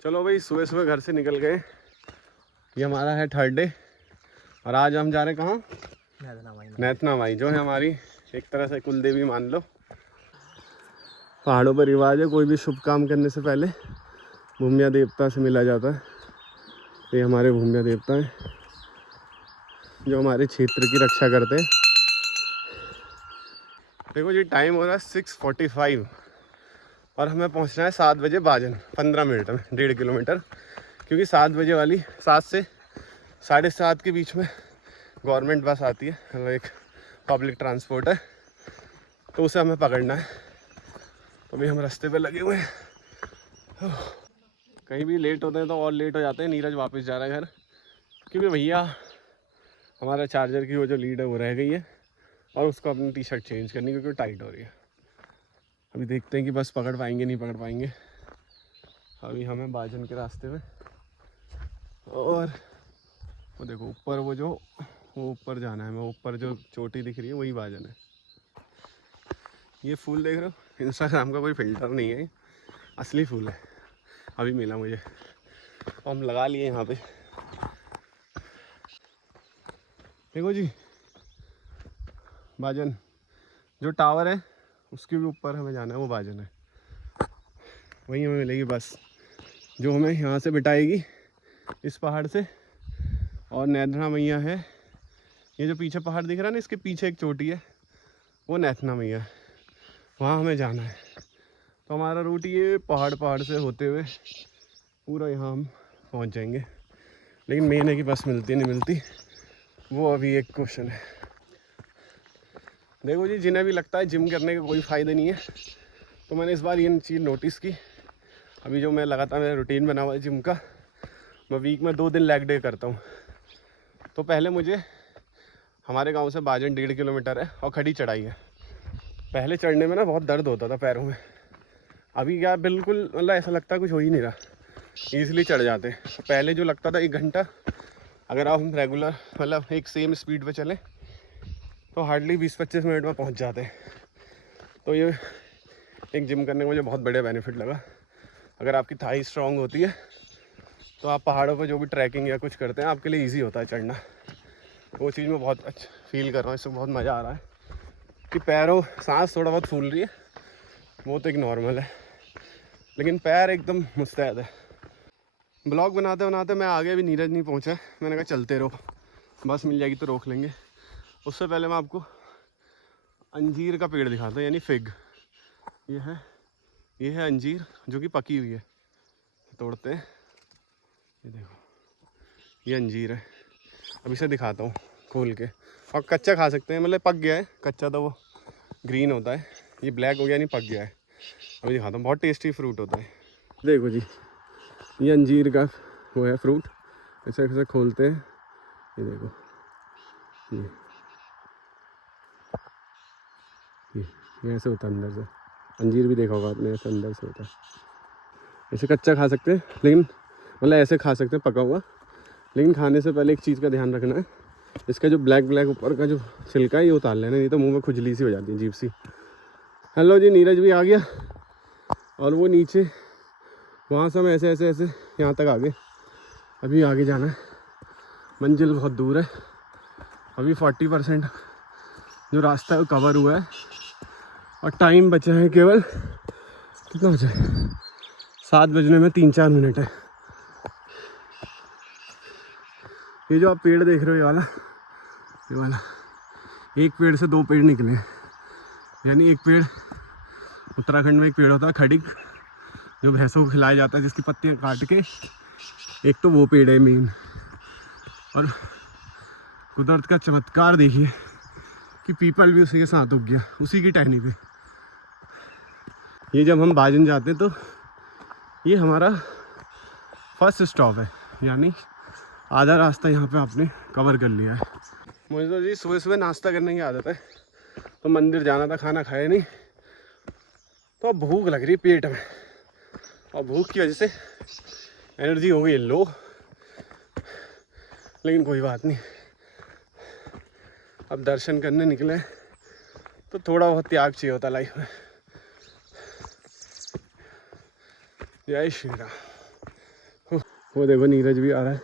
चलो भाई, सुबह सुबह घर से निकल गए। ये हमारा है 3rd डे और आज हम जा रहे हैं कहाँ? नैतना माई, जो है हमारी एक तरह से कुल देवी मान लो। पहाड़ों पर रिवाज है कोई भी शुभ काम करने से पहले भूमिया देवता से मिला जाता है। ये हमारे भूमिया देवता हैं जो हमारे क्षेत्र की रक्षा करते हैं। देखो जी, टाइम हो रहा है 6:45 और हमें पहुंचना है 7 बजे बाजन, 15 मिनट में, 1.5 किलोमीटर। क्योंकि 7 बजे वाली 7 से 7:30 के बीच में गवर्नमेंट बस आती है, मतलब एक पब्लिक ट्रांसपोर्ट है, तो उसे हमें पकड़ना है। तो अभी हम रास्ते पे लगे हुए हैं। कहीं भी लेट होते हैं तो और लेट हो जाते हैं। नीरज वापस जा रहा है घर, क्योंकि भैया हमारा चार्जर की वो जो लीड है वो रह गई है और उसको अपनी टी शर्ट चेंज करनी, क्योंकि टाइट हो रही है। अभी देखते हैं कि बस पकड़ पाएंगे नहीं पकड़ पाएंगे। अभी हमें बाजन के रास्ते में, और वो देखो ऊपर वो ऊपर जाना है। मैं ऊपर जो चोटी दिख रही है वही बाजन है। ये फूल देख रहे हो, इंस्टाग्राम का कोई फिल्टर नहीं है, असली फूल है। अभी मिला मुझे तो हम लगा लिए यहाँ पे। देखो जी, बाजन जो टावर है उसके भी ऊपर हमें जाना है, वो बाजन है। वहीं हमें मिलेगी बस, जो हमें यहाँ से बिठाएगी इस पहाड़ से। और नैथना मैया है, ये जो पीछे पहाड़ दिख रहा है ना, इसके पीछे एक चोटी है, वो नैथना मैया है, वहाँ हमें जाना है। तो हमारा रूट ये पहाड़ से होते हुए पूरा यहाँ हम पहुँच जाएंगे। लेकिन मेन है कि बस मिलती नहीं मिलती, वो अभी एक क्वेश्चन है। देखो जी, जिन्हें भी लगता है जिम करने का कोई फ़ायदा नहीं है, तो मैंने इस बार ये चीज़ नोटिस की। अभी जो मैं लगातार मेरा रूटीन बना हुआ है जिम का, मैं वीक में 2 दिन लेग डे करता हूँ। तो पहले मुझे, हमारे गांव से बाजन 1.5 किलोमीटर है और खड़ी चढ़ाई है। पहले चढ़ने में ना बहुत दर्द होता था पैरों में। अभी क्या बिल्कुल, मतलब ऐसा लगता है कुछ हो ही नहीं रहा, ईज़िली चढ़ जाते हैं। पहले जो लगता था 1 घंटा, अगर आप हम रेगुलर मतलब एक सेम स्पीड पे चलें तो हार्डली 20-25 मिनट में पहुंच जाते हैं। तो ये एक जिम करने में मुझे बहुत बड़े बेनिफिट लगा। अगर आपकी थाई स्ट्रॉन्ग होती है तो आप पहाड़ों पर जो भी ट्रैकिंग या कुछ करते हैं आपके लिए ईजी होता है चढ़ना। वो चीज़ मैं बहुत अच्छा फील कर रहा हूँ, इससे बहुत मज़ा आ रहा है। कि पैरों सांस थोड़ा बहुत फूल रही है, वो तो एक नॉर्मल है, लेकिन पैर एकदम मुस्तैद है। ब्लॉग बनाते बनाते मैं आगे, भी नीरज नहीं पहुंचा है। मैंने कहा चलते रहो, बस मिल जाएगी तो रोक लेंगे। उससे पहले मैं आपको अंजीर का पेड़ दिखाता हूँ, यानी फिग। ये है अंजीर जो कि पकी हुई है, तोड़ते हैं। ये देखो, ये अंजीर है। अब इसे दिखाता हूँ खोल के। और कच्चा खा सकते हैं, मतलब पक गया है, कच्चा तो वो ग्रीन होता है, ये ब्लैक हो गया, नहीं पक गया है। अभी दिखाता हूँ, बहुत टेस्टी फ्रूट होता है। देखो जी, ये अंजीर का वो है फ्रूट, ऐसे ऐसे खोलते हैं। ये देखो, ये ऐसे होता है अंदर से। अंजीर भी देखा होगा आपने, ऐसे अंदर से होता है। ऐसे कच्चा खा सकते हैं, लेकिन मतलब ऐसे खा सकते हैं पका हुआ। लेकिन खाने से पहले एक चीज़ का ध्यान रखना है, इसका जो ब्लैक ऊपर का जो छिलका है ये उतार लेना, नहीं तो मुंह में खुजली सी हो जाती है, अजीब सी। हेलो जी, नीरज भी आ गया और वो नीचे वहाँ से हम ऐसे ऐसे ऐसे यहाँ तक आ गए। अभी आगे जाना है, मंजिल बहुत दूर है। अभी 40% जो रास्ता है वो कवर हुआ है और टाइम बचा है केवल, कितना बचा है, 7 बजने में 3-4 मिनट है। ये जो आप पेड़ देख रहे हो, ये वाला एक पेड़ से 2 पेड़ निकले। यानी एक पेड़, उत्तराखंड में एक पेड़ होता है खड़िक, जो भैंसों को खिलाया जाता है, जिसकी पत्तियां काट के, एक तो वो पेड़ है मेन। और कुदरत का चमत्कार देखिए कि पीपल भी उसी के साथ उग गया, उसी की टहनी पे। ये जब हम बाजन जाते हैं तो ये हमारा फर्स्ट स्टॉप है, यानी आधा रास्ता यहाँ पे आपने कवर कर लिया है। मुझे तो जी सुबह सुबह नाश्ता करने की आदत है, तो मंदिर जाना था, खाना खाया नहीं, तो अब भूख लग रही पेट में, और भूख की वजह से एनर्जी हो गई लो। लेकिन कोई बात नहीं, अब दर्शन करने निकले तो थोड़ा बहुत त्याग चाहिए होता लाइफ में। जय श्री राम। वो देखो नीरज भी आ रहा है,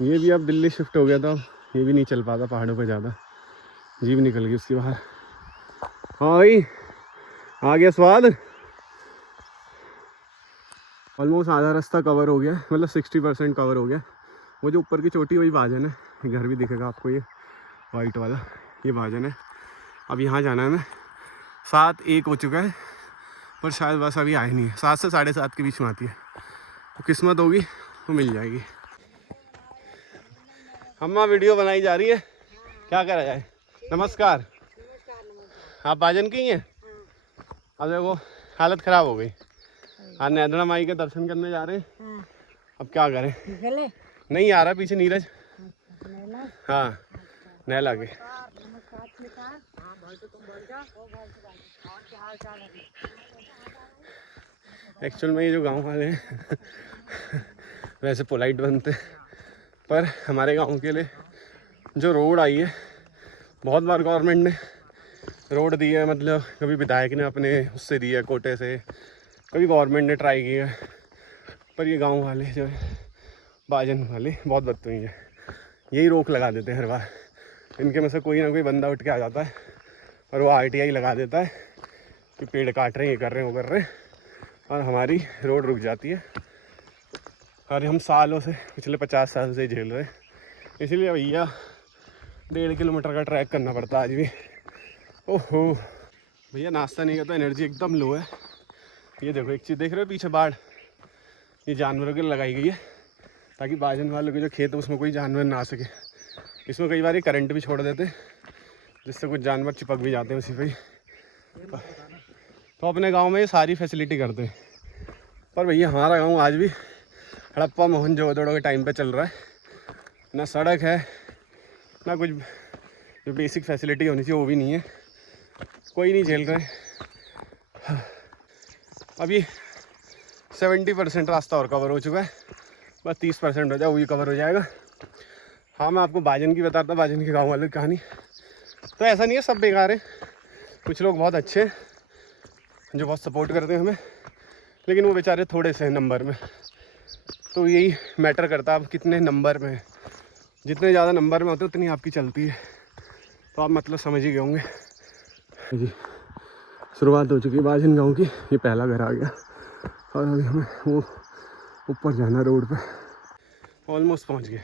ये भी अब दिल्ली शिफ्ट हो गया था, ये भी नहीं चल पाता पहाड़ों पे ज़्यादा, जीभ निकल गई उसकी बाहर। हाँ भाई आ गया स्वाद। ऑलमोस्ट आधा रास्ता कवर हो गया, मतलब 60% कवर हो गया। वो जो ऊपर की चोटी वही भाजन है, घर भी दिखेगा आपको, ये वाइट वाला ये भाजन है। अब यहाँ जाना है हमें। 7:01 हो चुका है पर शायद बस अभी आए नहीं है, 7 से 7:30 के बीच में आती है, तो किस्मत होगी तो मिल जाएगी। अम्मा वीडियो बनाई जा रही है, क्या करा जाए। नमस्कार। आप भाजन की हैं? अब देखो हालत ख़राब हो गई, आज नैदना माई के दर्शन करने जा रहे हैं, अब क्या करें। नहीं आ रहा पीछे नीरज। हाँ नैला के। एक्चुअल में ये जो गांव वाले हैं वैसे पोलाइट बनते हैं, पर हमारे गांव के लिए जो रोड आई है, बहुत बार गवर्नमेंट ने रोड दी है, मतलब कभी विधायक ने अपने उससे दी है कोटे से, कभी गवर्नमेंट ने ट्राई किया है, पर ये गांव वाले जो है भाजन वाले बहुत बदतमीज है, यही रोक लगा देते हैं हर बार। इनके में से कोई ना कोई बंदा उठ के आ जाता है और वो RTI लगा देता है कि पेड़ काट रहे हैं, ये कर रहे हैं, वो कर रहे हैं, और हमारी रोड रुक जाती है। और हम सालों से, पिछले 50 साल से झेल रहे हैं, इसीलिए भैया 1.5 किलोमीटर का ट्रैक करना पड़ता है आज भी। ओहो भैया नाश्ता नहीं करता, एनर्जी एकदम लो है। ये देखो एक चीज़ देख रहे हो पीछे बाढ़, ये जानवरों के लिए लगाई गई है ताकि भाजन वालों के जो खेत है उसमें कोई जानवर ना आ सके। इसमें कई बार ये करंट भी छोड़ देते जिससे कुछ जानवर चिपक भी जाते हैं उसी पे ही। तो अपने गांव में ये सारी फैसिलिटी करते हैं, पर भैया हमारा गांव आज भी हड़प्पा मोहनजोदड़ो के टाइम पे चल रहा है। ना सड़क है, ना कुछ जो बेसिक फैसिलिटी होनी चाहिए वो भी नहीं है, कोई नहीं झेल रहे। अभी 70% रास्ता और कवर हो चुका है, बस 30% हो जाए वो भी कवर हो जाएगा। हाँ मैं आपको भाजन की बताता, भाजन के गाँव वाले की कहानी। तो ऐसा नहीं है सब बेकार है, कुछ लोग बहुत अच्छे हैं जो बहुत सपोर्ट करते हैं हमें, लेकिन वो बेचारे थोड़े से नंबर में। तो यही मैटर करता है आप कितने नंबर में, जितने ज़्यादा नंबर में होते हैं उतनी आपकी चलती है। तो आप मतलब समझ ही गए होंगे जी। शुरुआत हो चुकी है भाजन गाँव की, ये पहला घर आ गया और अभी हमें वो ऊपर जाना रोड पे। ऑलमोस्ट पहुंच गए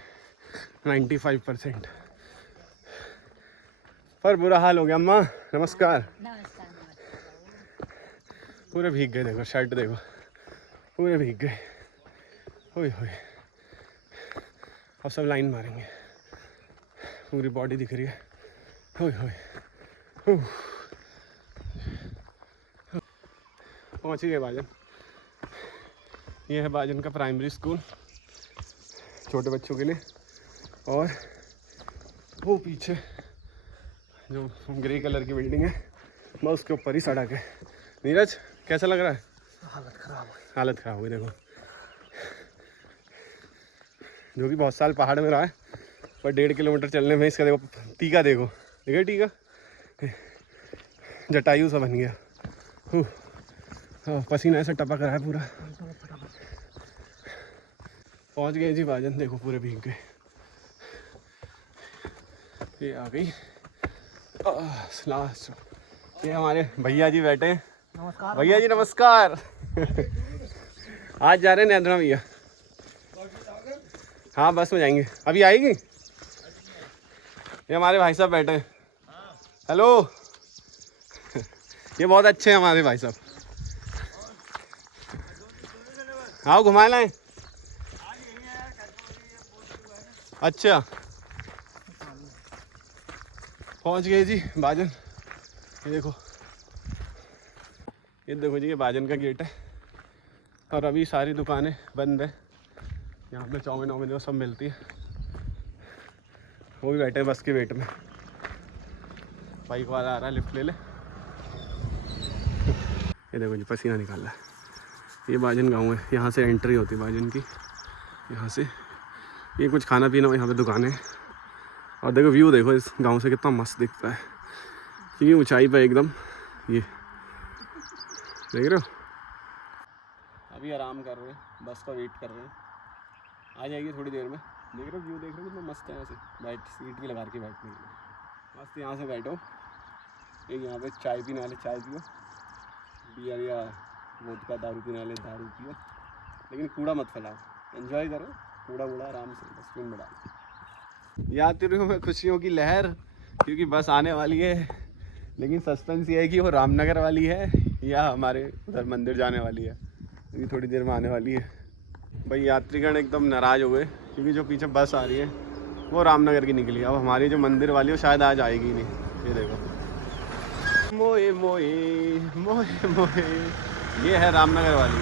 95%, पर बुरा हाल हो गया। अम्मा नमस्कार। पूरे भीग गए, देखो शर्ट देखो पूरे भीग गए। होए होए, अब सब लाइन मारेंगे, पूरी बॉडी दिख रही है। होए होए, पहुँच ही गए भाजन। ये है भाजन का प्राइमरी स्कूल छोटे बच्चों के लिए, और वो पीछे जो ग्रे कलर की बिल्डिंग है बस उसके ऊपर ही सड़क है। नीरज कैसा लग रहा है? हालत ख़राब हो गई। देखो जो कि बहुत साल पहाड़ में रहा है, पर 1.5 किलोमीटर चलने में इसका देखो टीका, देखो टीका जटायु सा बन गया। पसीना ऐसा टपक रहा है पूरा। पहुंच गए जी भाजन, देखो पूरे भीग गए। ये आ गई लास्ट। ये हमारे भैया जी बैठे हैं। नमस्कार भैया जी, नमस्कार। आज जा रहे हैं नैदना भैया। हाँ बस में जाएंगे, अभी आएगी। ये हमारे भाई साहब बैठे हैं। हेलो ये बहुत अच्छे हैं हमारे भाई साहब। हाँ घुमा लाएं। अच्छा पहुंच गए जी भाजन। ये देखो जी, ये भाजन का गेट है और अभी सारी दुकानें बंद है। यहाँ पे चाउमीन वाउमीन सब मिलती है। वो भी बैठे हैं बस के वेट में। बाइक वाला आ रहा है, लिफ्ट ले ले। ये देखो जी पसीना निकाल रहा है। ये भाजन गांव है, यहाँ से एंट्री होती है भाजन की। यहाँ से ये कुछ खाना पीना हो, यहाँ पे दुकानें हैं। और देखो व्यू देखो इस गांव से कितना मस्त दिखता है, क्योंकि ऊंचाई पे एकदम ये देख रहे हो। अभी आराम कर रहे हैं, बस का वेट कर रहे हैं। आ जाएगी थोड़ी देर में। देख रहे हो व्यू, देख रहे हो कितना मस्त है। ऐसे बैठ सीट भी लगा के बैठने के लिए मस्त। यहाँ से बैठो, एक यहाँ पे चाय पीने वाले चाय पियो, बियर या वोडका दारू पीने वाले दारू पियो, लेकिन कूड़ा मत फैलाओ, एंजॉय करो कूड़ा वूड़ा आराम से डस्टबिन में डालो। यात्रियों में खुशियों की लहर, क्योंकि बस आने वाली है, लेकिन सस्पेंस ये है कि वो रामनगर वाली है या हमारे उधर मंदिर जाने वाली है। अभी थोड़ी देर में आने वाली है। भाई यात्रीगण एकदम नाराज़ हो गए, क्योंकि जो पीछे बस आ रही है वो रामनगर की निकली। अब हमारी जो मंदिर वाली है वो शायद आज आएगी ही नहीं। ये देखो, मोए मोए मोए मोए, ये है रामनगर वाली।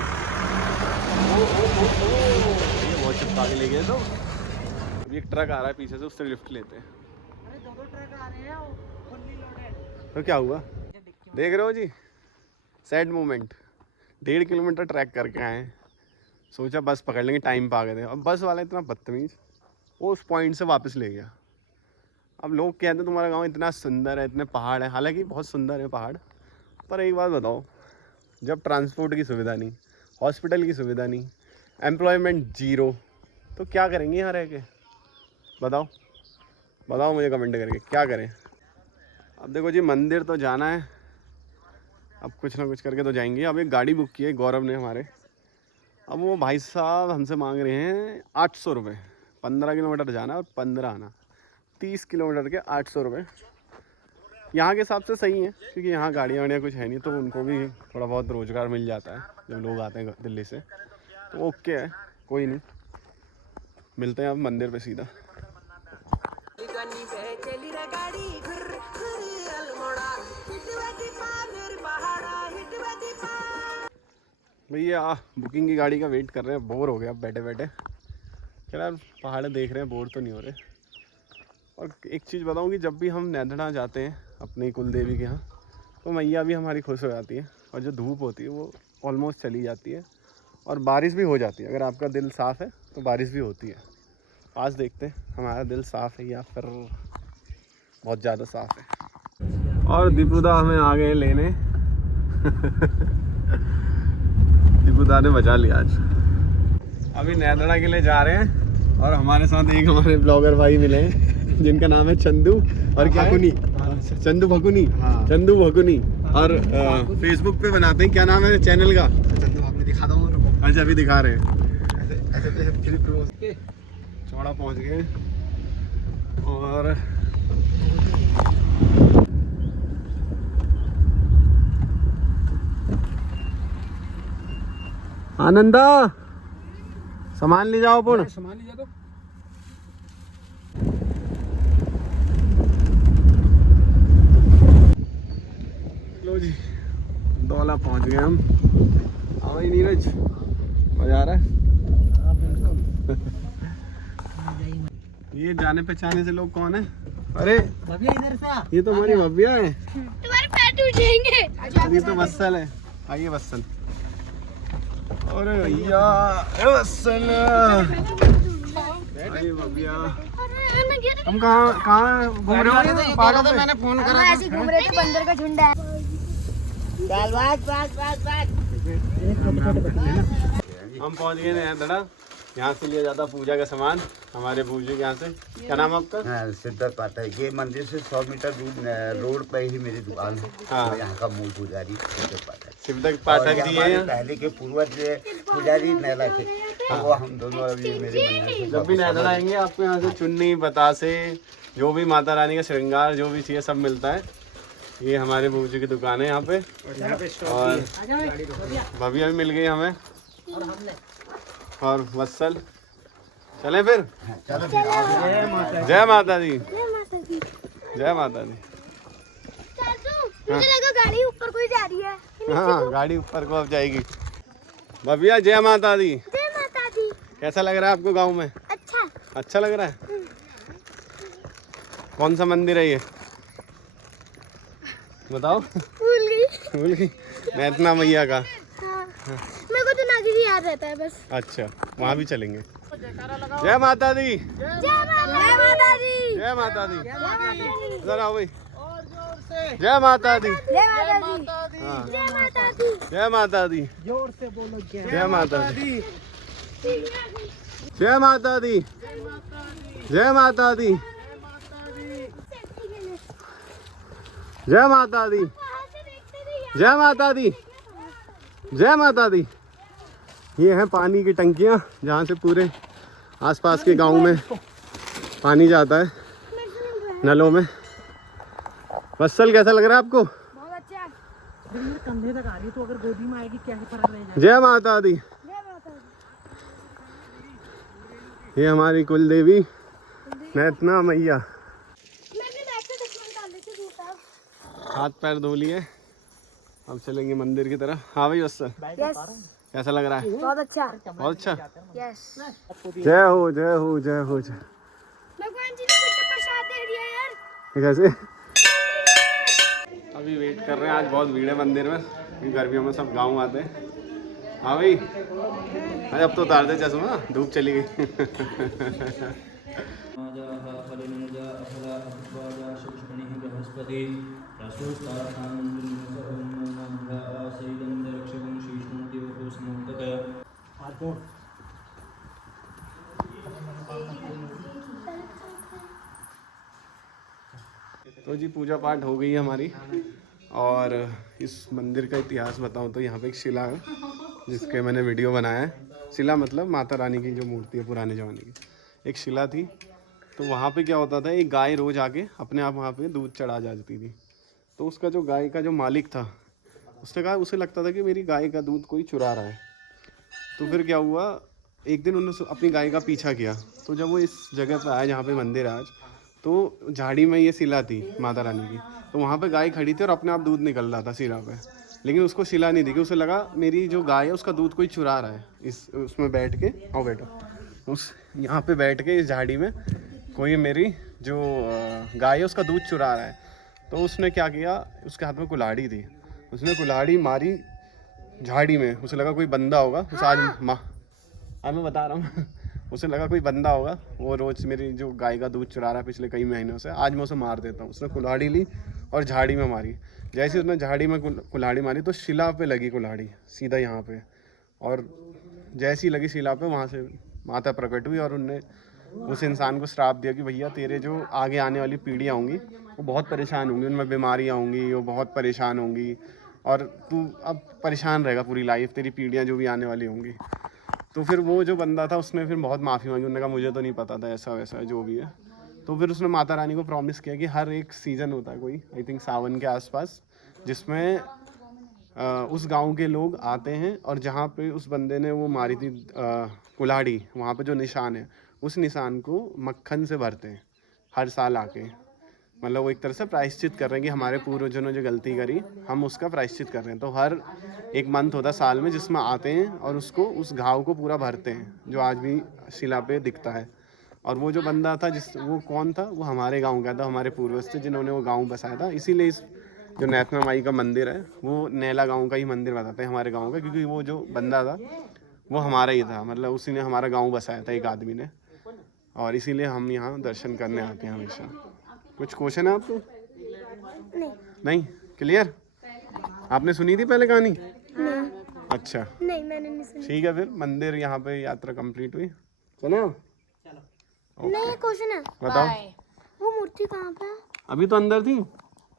ये बहुत चिपका के ले गए। तो अभी एक ट्रक आ रहा है पीछे से, उससे लिफ्ट लेते हैं। अरे दो ट्रक आ रहे हैं, वो फुल्ली लोडेड। तो क्या हुआ, देख रहे हो जी, सैड मोमेंट। 1.5 किलोमीटर ट्रैक करके आए हैं, सोचा बस पकड़ लेंगे, टाइम पा गए थे। अब बस वाला इतना बदतमीज़, वो उस पॉइंट से वापस ले गया। अब लोग कहते हैं तुम्हारा गांव इतना सुंदर है, इतने पहाड़ हैं, हालांकि बहुत सुंदर है पहाड़, पर एक बात बताओ, जब ट्रांसपोर्ट की सुविधा नहीं, हॉस्पिटल की सुविधा नहीं, एम्प्लॉयमेंट जीरो, तो क्या करेंगे यहाँ रह के? बताओ बताओ मुझे कमेंट करके, क्या करें? अब देखो जी, मंदिर तो जाना है, अब कुछ ना कुछ करके तो जाएंगे। अब एक गाड़ी बुक की है गौरव ने हमारे। अब वो भाई साहब हमसे मांग रहे हैं 800 रुपये। 15 किलोमीटर जाना और 15 आना, 30 किलोमीटर के 800 रुपये। यहाँ के हिसाब से सही है, क्योंकि यहाँ गाड़ियाँ वाड़ियाँ कुछ है नहीं, तो उनको भी थोड़ा बहुत रोज़गार मिल जाता है जब लोग आते हैं दिल्ली से, तो ओके है, कोई नहीं। मिलते हैं अब मंदिर पे सीधा। भैया बुकिंग की गाड़ी का वेट कर रहे हैं, बोर हो गया अब बैठे बैठे। क्या यार, पहाड़ देख रहे हैं, बोर तो नहीं हो रहे। और एक चीज़ बताऊँ कि जब भी हम नैधड़ा जाते हैं अपनी कुल देवी के यहाँ, तो मैया भी हमारी खुश हो जाती है, और जो धूप होती है वो ऑलमोस्ट चली जाती है, और बारिश भी हो जाती है। अगर आपका दिल साफ़ है तो बारिश भी होती है। आज देखते हैं हमारा दिल साफ़ है या फिर बहुत ज़्यादा साफ़ है। और दीपुदा हमें आ गए लेने। दीपुदा ने बचा लिया आज। अभी नैधड़ा के लिए जा रहे हैं, और हमारे साथ एक हमारे ब्लॉगर भाई मिले हैं जिनका नाम है चंदू और क्या भकुनी, चंदू भकुनी, चंदू भकुनी। और फेसबुक पे बनाते हैं, क्या नाम है चैनल का? चंदू भकुनी दिखा दो। अच्छा अभी दिखा रहे हैं। चौड़ा पहुंच गए। और आनंदा सामान ले जाओ, पुण सामान ले जाओ। लो जी, दौला पहुंच गए हम। हाँ भाई नीरज, मजा आ रहा है? ये जाने पहचाने से लोग कौन है? अरे भव्या इधर से, ये तो हमारी भव्या है। तुम्हारे पैर टूट जाएंगे। ये तो वत्सल है, आइए वत्सल। अरे भैया वत्सल, आइए भव्या। हम कहाँ घूम रहे हो? पहाड़ों पे मैंने फोन करा था, ऐसे घूम रहे थे, बंदर का झुंड है। हम पहुंच गए नैधड़ा। यहाँ से लिया जाता पूजा का सामान हमारे पूजे के यहाँ से। क्या नाम है आपका? सिद्धार्थ पाठक। ये मंदिर से 100 मीटर दूर रोड पे ही मेरी दुकान है। हाँ। यहाँ का मूल पुजारी सिद्धार्थ पाठक। सिद्धार्थ पाठक जी हैं। पहले के पूर्वज पुजारी नैला थे, तो वो हम दोनों अभी मेरे मंदिर से जब भी नैधड़ा आएंगे आपको यहाँ से चुन्नी बतासे, जो भी माता रानी का श्रृंगार जो भी चाहिए सब मिलता है। ये हमारे पूजे की दुकान है यहाँ पे। और भव्या भी मिल गई हमें, और वत्सल। चलें फिर? जय माता दी, जय माता दी। मुझे लगा गाड़ी ऊपर कोई जा रही है। हाँ गाड़ी ऊपर को अब जाएगी। भव्या जय माता दी। जय माता दी। कैसा लग रहा है आपको गांव में? अच्छा, अच्छा लग रहा है। कौन सा मंदिर है ये बताओ? भूल गई। भूल गई? नैतना मैया का। हाँ। मेरे को तो नागी जी याद रहता है बस। अच्छा वहाँ भी चलेंगे। जय माता दी। जय माता दी। जय माता दी। इधर आओ भाई। जय माता दी। जय माता दी। हाँ जय माता दी। जय माता दी। जोर से बोलो जय माता दी। जय माता दी, जय माता दी, जय माता दी, जय माता दी, जय माता दी। ये हैं पानी की टंकियाँ जहाँ से पूरे आसपास के गांव में पानी जाता है नलों में। वत्सल कैसा लग रहा है आपको? बहुत अच्छा। कंधे तक आ रही है तो अगर गोदी में आएगी क्या फर्क रहेगा। जय माता दी। ये हमारी कुल देवी नैतना मैया। हाथ पैर धो लिए, अब चलेंगे मंदिर की तरफ। हाँ भाई वत्सल कैसा लग रहा है? बहुत अच्छा। बहुत अच्छा। यस। जय हो जय हो जय हो जय। भगवान जी ने मुझे प्रसाद दे दिया यार। कैसे? अभी वेट कर रहे हैं, आज बहुत भीड़ है मंदिर में क्योंकि गर्मियों में सब गांव आते हैं। हाँ भाई अरे अब तो उतार दे चश्मा, धूप चली गई। तो जी पूजा पाठ हो गई है हमारी। और इस मंदिर का इतिहास बताऊं तो यहाँ पे एक शिला है जिसके मैंने वीडियो बनाया है। शिला मतलब माता रानी की जो मूर्ति है पुराने ज़माने की, एक शिला थी। तो वहाँ पे क्या होता था, एक गाय रोज़ आके अपने आप वहाँ पे दूध चढ़ा जाती थी। तो उसका जो गाय का जो मालिक था उसने कहा, उसे लगता था कि मेरी गाय का दूध कोई चुरा रहा है। तो फिर क्या हुआ, एक दिन उन्होंने अपनी गाय का पीछा किया। तो जब वो इस जगह पर आए जहाँ पे मंदिर है आज, तो झाड़ी में ये शिला थी माता रानी की। तो वहाँ पे गाय खड़ी थी और अपने आप दूध निकल रहा था शिला पे, लेकिन उसको शिला नहीं दिखी। उसे लगा मेरी जो गाय है उसका दूध कोई चुरा रहा है। इस उसमें बैठ के, आओ बैठो, उस यहाँ पे बैठ के इस झाड़ी में कोई मेरी जो गाय है उसका दूध चुरा रहा है। तो उसने क्या किया, उसके हाथ में कुल्हाड़ी थी, उसने कुल्हाड़ी मारी झाड़ी में। उसे लगा कोई बंदा होगा, उसे आज मैं बता रहा हूँ उसे लगा कोई बंदा होगा, वो रोज़ मेरी जो गाय का दूध चुरा रहा है पिछले कई महीनों से, आज मैं उसे मार देता हूँ। उसने कुल्हाड़ी ली और झाड़ी में मारी। जैसे उसने झाड़ी में कुल्हाड़ी मारी तो शिला पे लगी कुल्हाड़ी सीधा यहाँ पे, और जैसी लगी शिला पे वहाँ से माता प्रकट हुई और उनने उस इंसान को श्राप दिया कि भैया तेरे जो आगे आने वाली पीढ़ियाँ होंगी वो बहुत परेशान होंगी, उनमें बीमारियाँ होंगी, वो बहुत परेशान होंगी और तू अब परेशान रहेगा पूरी लाइफ, तेरी पीढ़ियाँ जो भी आने वाली होंगी। तो फिर वो जो बंदा था उसने फिर बहुत माफ़ी मांगी। उन्होंने कहा मुझे तो नहीं पता था ऐसा वैसा जो भी है। तो फिर उसने माता रानी को प्रॉमिस किया कि हर एक सीज़न होता है कोई, आई थिंक सावन के आसपास, जिसमें उस गांव के लोग आते हैं और जहाँ पे उस बंदे ने वो मारी थी कुल्हाड़ी, वहाँ पे जो निशान है उस निशान को मक्खन से भरते हैं हर साल आके। मतलब वो एक तरह से प्रायश्चित कर रहे हैं कि हमारे पूर्वजों ने जो गलती करी हम उसका प्रायश्चित कर रहे हैं। तो हर एक मंथ होता है साल में जिसमें आते हैं और उसको उस घाव को पूरा भरते हैं जो आज भी शिला पे दिखता है। और वो जो बंदा था वो कौन था, वो हमारे गांव का था, हमारे पूर्वज थे जिन्होंने वो गांव बसाया था। इसीलिए इस जो नैतना माई का मंदिर है वो नैला गाँव का ही मंदिर बताते हैं हमारे गाँव का, क्योंकि वो जो बंदा था वो हमारा ही था, मतलब उसी ने हमारा गाँव बसाया था एक आदमी ने। और इसीलिए हम यहाँ दर्शन करने आते हैं हमेशा। कुछ क्वेश्चन है आपको? नहीं क्लियर? आपने सुनी थी पहले कहानी? नहीं। अच्छा नहीं मैंने नहीं सुनी। ठीक है, फिर मंदिर यहाँ पे यात्रा कंप्लीट हुई। चलो नहीं क्वेश्चन है, बताओ वो मूर्ति कहाँ पे है? अभी तो अंदर थी,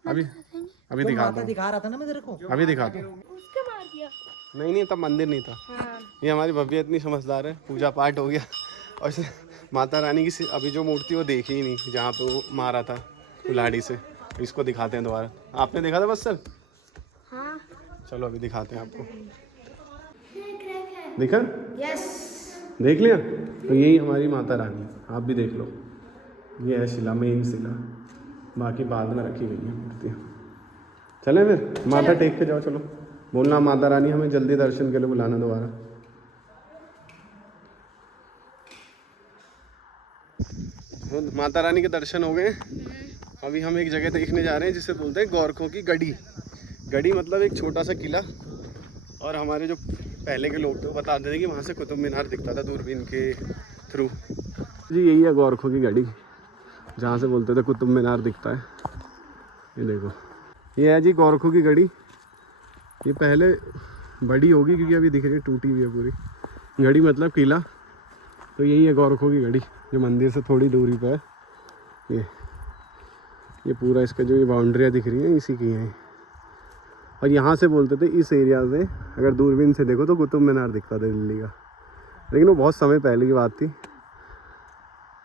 अभी दिखाता हूँ, दिखा रहा था ना मैं तेरे को, अभी दिखाता हूँ। उसके मार दिया। नहीं तब मंदिर नहीं था। ये हमारी भव्य इतनी समझदार है, पूजा पाठ हो गया और माता रानी की अभी जो मूर्ति वो देखी ही नहीं जहाँ पे वो मारा था कुल्हाड़ी से। इसको दिखाते हैं दोबारा। आपने देखा था बस सर? हाँ। चलो अभी दिखाते हैं आपको। देखा? यस। देख लिया? तो यही हमारी माता रानी, आप भी देख लो। ये है शिला, मेन शिला, बाकी बाद में रखी गई है मूर्तियाँ। चलें फिर, माथा टेक के जाओ। चलो बोलना माता रानी हमें जल्दी दर्शन के लिए बुलाना दोबारा। माता रानी के दर्शन हो गए। अभी हम एक जगह देखने जा रहे हैं जिसे बोलते हैं गोरखों की गढ़ी। गढ़ी मतलब एक छोटा सा किला, और हमारे जो पहले के लोग थे वो बताते थे कि वहाँ से कुतुब मीनार दिखता था दूरबीन के थ्रू। जी यही है गोरखों की गढ़ी, जहाँ से बोलते थे कुतुब मीनार दिखता है। ये देखो, ये है जी गोरखों की गढ़ी। ये पहले बड़ी होगी क्योंकि अभी दिख रही है टूटी हुई है पूरी। गढ़ी मतलब किला, तो यही है गोरखों की गढ़ी जो मंदिर से थोड़ी दूरी पर है। ये पूरा इसका जो ये बाउंड्रियाँ दिख रही हैं इसी की हैं। और यहाँ से बोलते थे इस एरिया से अगर दूरबीन से देखो तो कुतुब मीनार दिखता था दिल्ली का, लेकिन वो बहुत समय पहले की बात थी।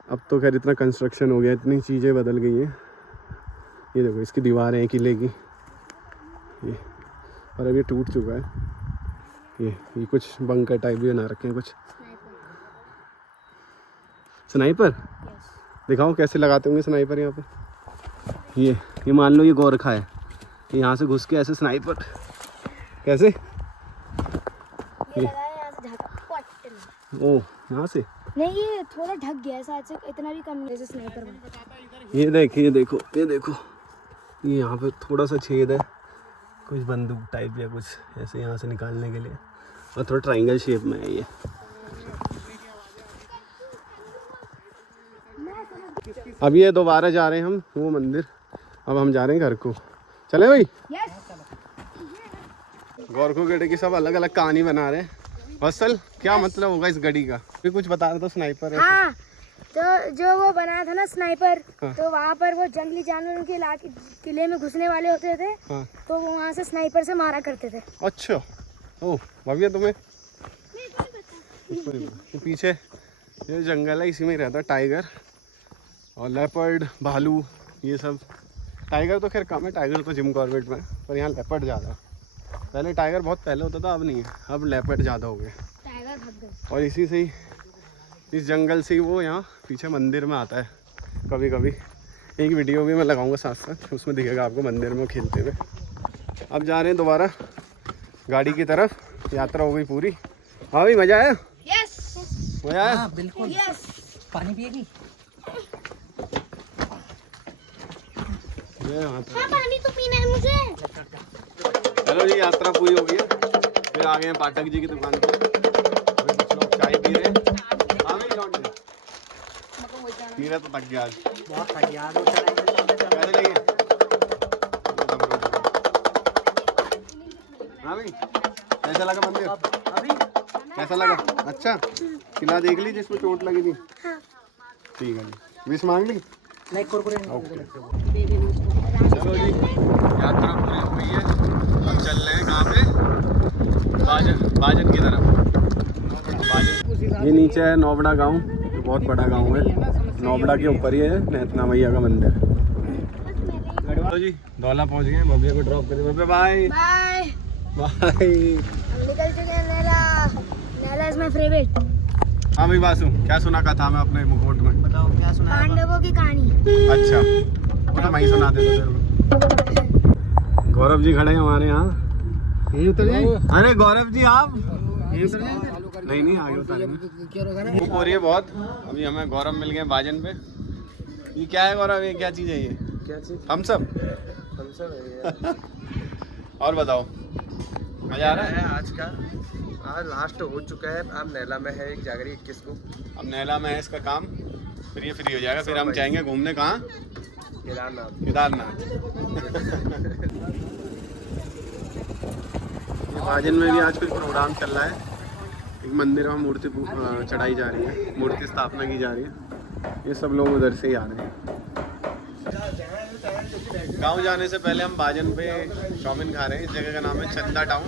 अब तो खैर इतना कंस्ट्रक्शन हो गया, इतनी चीज़ें बदल गई हैं। ये देखो इसकी दीवारें हैं किले की ये, और अब ये टूट चुका है। ये कुछ बंकर टाइप भी बना रखे हैं कुछ। स्नाइपर दिखाओ कैसे लगाते होंगे स्नाइपर यहाँ पे। ये मान लो ये गोरखा है, यहाँ से घुस के ऐसे स्नाइपर कैसे ओ यहाँ से नहीं, ये थोड़ा ढक गया है शायद से, इतना भी कम नहीं जैसे स्नाइपर में। ये देखिए, देखो ये यहाँ पे थोड़ा सा छेद है, कुछ बंदूक टाइप या कुछ ऐसे यहाँ से निकालने के लिए, और थोड़ा ट्रायंगल शेप में है ये। अब ये दोबारा जा रहे हैं हम वो मंदिर, अब हम जा रहे हैं घर को। चले भाई। गोरखों गढ़ी की सब अलग अलग कहानी बना रहे हैं। हसल क्या मतलब होगा इस गढ़ी का, फिर कुछ बता रहा था स्नाइपर है। हाँ, तो जो वो बनाया था ना स्नाइपर, हाँ। तो वहाँ पर वो जंगली जानवरों के इलाके किले में घुसने वाले होते थे। हाँ। तो वो वहाँ से स्नाइपर से मारा करते थे। अच्छा, ओ भव्य तुम्हें ये पीछे ये जंगल है, इसी में ही रहता है टाइगर और लेपर्ड, भालू, ये सब। टाइगर तो खैर कम है, टाइगर तो जिम कॉर्बेट में, पर यहाँ लेपर्ड ज़्यादा है। पहले टाइगर बहुत पहले होता था, अब नहीं है, अब लेपर्ड ज़्यादा हो गए। टाइगर भाग गए। और इसी से ही, इस जंगल से ही वो यहाँ पीछे मंदिर में आता है कभी कभी। एक वीडियो भी मैं लगाऊंगा साथ साथ, उसमें दिखेगा आपको मंदिर में खेलते हुए। अब जा रहे हैं दोबारा गाड़ी की तरफ, यात्रा हो गई पूरी। हाँ भाई, मज़ा आया? यस, मज़ा आया? हाँ बिल्कुल। यस। पानी पिएगी? हाँ, पानी तो पीना है मुझे। चलो जी, यात्रा पूरी हो गई है। फिर आ गए हैं पाठक जी की दुकान पर। अभी कुछ लोग चाय पी रहे हैं। हाँ भाई, लौट गए। पी रहे तो थक गया आज। बहुत थक गया आज वो चढ़ाई। कैसे लगे? हाँ भाई, कैसा लगा मंदिर? अभी कैसा लगा? अच्छा, किला देख ली जिसमें चोट लगी थी? हाँ। ठीक है जी, विश मांग ली? नहीं, कुरकुरे चलो जी, यात्रा पूरी हो गई है। अब चल रहे हैं कहाँ पे? बाजन की तरफ। ये नीचे है नौबड़ा गांव, जो बहुत बड़ा गांव है। नौबड़ा के ऊपर ही है नेतना मैया का मंदिर। चलो जी, धौला पहुंच गए। भव्य को ड्रॉप कर दे। भव्य बाय बाय बाय। हम निकल चुके हैं। नैला इज माय फेवरेट। हाँ भाई वासु, क्या सुना कथा में अपने मुखोट में? बताओ क्या सुना है? पांडवों की कहानी। अच्छा, वो तो मैं ही सुना देता तेरे को। गौरव जी खड़े हैं हमारे यहाँ। ये उतर जाए? अरे गौरव जी, आप ये उतर जाए? नहीं आगे उतारेंगे। धूप हो रही है बहुत। अभी हमें गौरव मिल गए बाजन पे। ये क्या है गौरव, ये क्या चीज़ है? ये क्या चीज? हम सब है और बताओ, मजा आ रहा है? आज का आज लास्ट हो चुका है। अब नैला में है 1 जनवरी 21 को। अब नैला में है इसका काम, फिर ये फ्री हो जाएगा। फिर हम जाएंगे घूमने कहाँ? केदारनाथ। केदारनाथ। ये बाजन में भी आज कुछ प्रोग्राम चल रहा है। एक मंदिर में मूर्ति चढ़ाई जा रही है, मूर्ति स्थापना की जा रही है। ये सब लोग उधर से ही आ रहे हैं। गांव जाने से पहले हम बाजन पे चाउमीन खा रहे हैं। इस जगह का नाम है चंदा टाउन,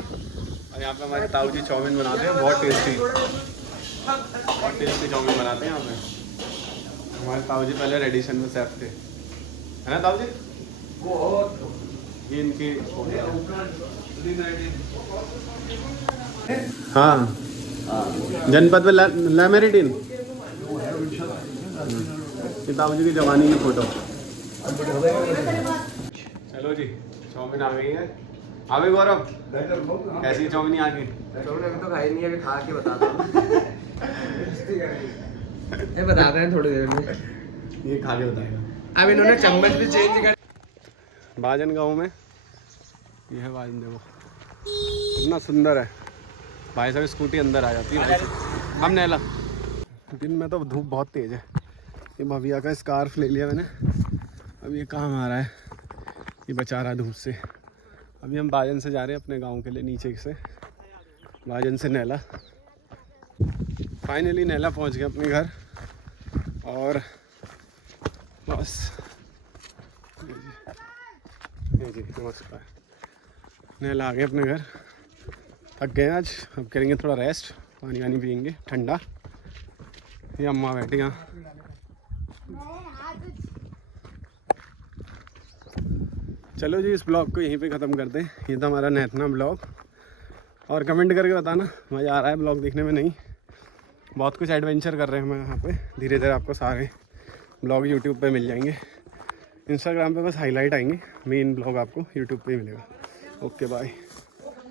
और यहाँ पे हमारे ताऊ जी चाउमीन बनाते हैं। बहुत टेस्टी चाउमीन बनाते हैं यहाँ पे। हमारे ताऊ जी पहले रेडिशन में सेफ थे, है ना ताऊ जी? ये इनके हाँ, जनपद में लैमेरिडिन। ताऊ जी की जवानी की फोटो। चलो जी, चाउमीन आ गई है। हाँ भाई गौरव, कैसी चाउमीन आ गई? चाउमीन अभी तो खाई नहीं है, अभी खा के बता दो। ये बताते हैं थोड़ी देर में। ये खा के बताएगा। अब इन्होंने चम्मच भी चेंज कर। बाजन गांव में ये है बाजन, देखो कितना सुंदर है। भाई साहब स्कूटी अंदर आ जाती है भाई साहब। हम नैला, दिन में तो धूप बहुत तेज़ है। ये भविया का स्कार्फ ले लिया मैंने। अब ये काम आ रहा है, ये बचा रहा है धूप से। अभी हम बाजन से जा रहे हैं अपने गांव के लिए, नीचे से बाजन से नैला। फाइनली नैला पहुंच गए अपने घर और बस ये जी नमस्कार। नैला आ गए अपने घर, थक गए आज, अब करेंगे थोड़ा रेस्ट, पानी वानी पियेंगे ठंडा। ये अम्मा बैठी यहाँ। चलो जी इस ब्लॉग को यहीं पे ख़त्म कर दें। ये था हमारा नैतना ब्लॉग और कमेंट करके बताना मज़ा आ रहा है ब्लॉग देखने में नहीं। बहुत कुछ एडवेंचर कर रहे हैं हम यहाँ पे। धीरे धीरे आपको सारे ब्लॉग यूट्यूब पे मिल जाएंगे। इंस्टाग्राम पे बस हाईलाइट आएंगे, मेन ब्लॉग आपको यूट्यूब पे ही मिलेगा। Okay bye.